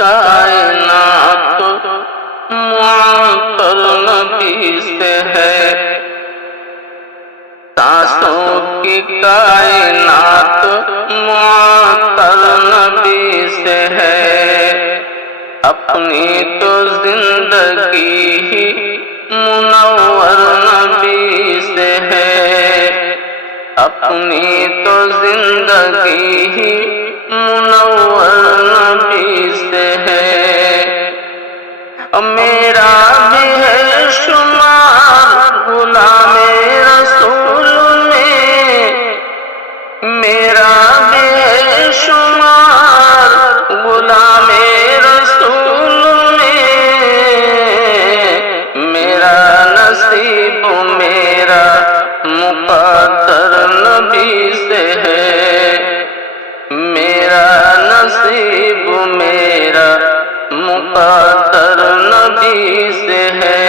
کائنات معطر نبی سے ہے، سانسوں کی کائنات معطر نبی سے ہے، اپنی تو زندگی ہی منور نبی سے ہے، اپنی تو زندگی ہی منور نبی سے ہے۔ میرا بھی ہے شمار غلام رسول میں، میرا بھی ہے شمار غلام رسول میں، میرا نصیب میرا مقدر نبی سے ہے، میرا نصیب میرا مقدر نبی سے ہے۔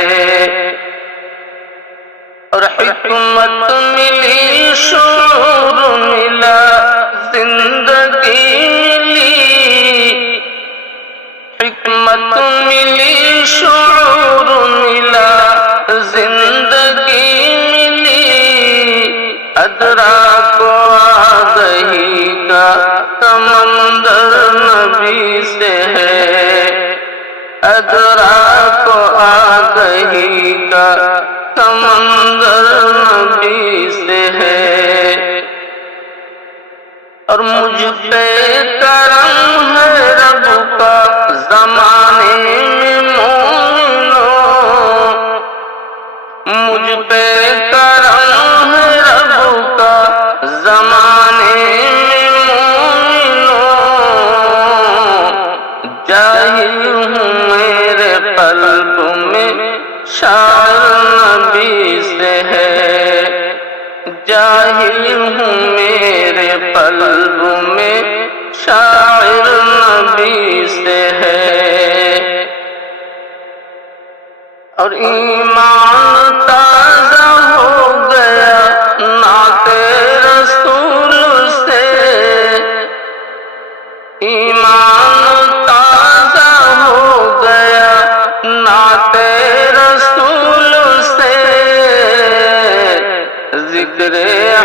اور حکمت ملی، شعور ملا، زندگی ملی، حکمت ملی، شعور ملا، زندگی ملی، ادراک و آگہی کا سمندر نبی سے ہے، ادراک و آگہی کا سمندر نبی سے ہے۔ اور مجھ پہ کرم ہے رب کا زمانے میں مومنوں، مجھ پہ کرم ہے رب کا زمانے میں مومنوں، جاہل ہوں میرے قلب میں شاعر نبی سے ہے، جاہل ہوں میرے قلب میں شاعر نبی سے ہے۔ اور ایمان تازہ ہو گیا نعت رسول سے، ایمان تازہ ہو گیا نعت رسول سے، ذکر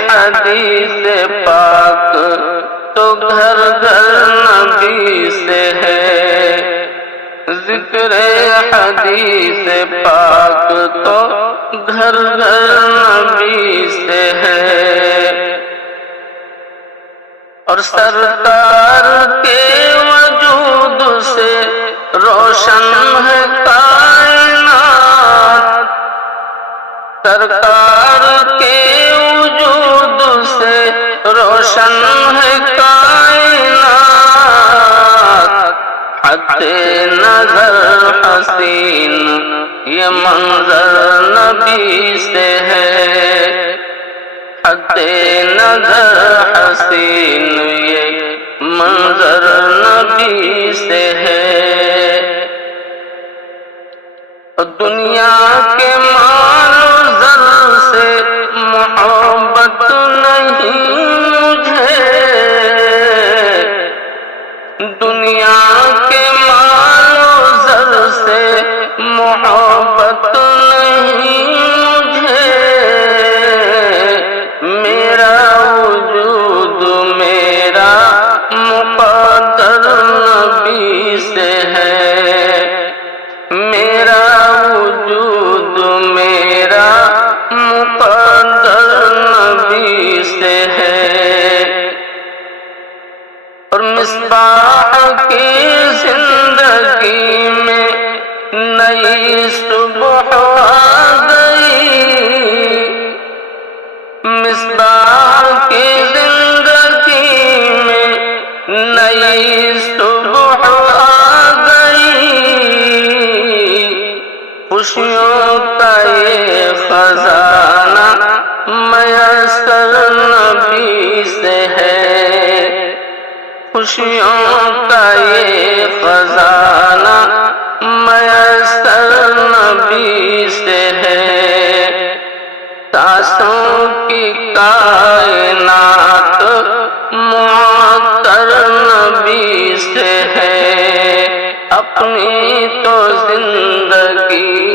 حدیث پاک تو گھر گھر نبی سے ہے، ذکر حدیث پاک تو گھر گھر نبی سے ہے۔ اور سرکار کے وجود سے روشن ہے کائنات، سرکار کے وجود سے روشن ہے کائنات، حد نظر حسین یہ منظر نبی سے ہے، حد نظر حسین یہ منظر نبی سے ہے۔ دنیا کے مال و زر سے محبت نہیں مجھے، دنیا کے مال و زر سے محبت نہیں مجھے، میرا وجود میرا مقدر نبی سے ہے، میرا وجود میرا مقدر نبی سے ہے۔ اور مصباح کی زندگی میں نئی صبح آ گئی، مصباح کی زندگی میں نئی صبح آ گئی، خوشیوں کا یہ خزانہ میسر نبی سے ہے، خوشیوں کا یہ خزانہ میسر نبی سے ہے، سانسوں کی کائنات معطر نبی سے ہے، اپنی تو زندگی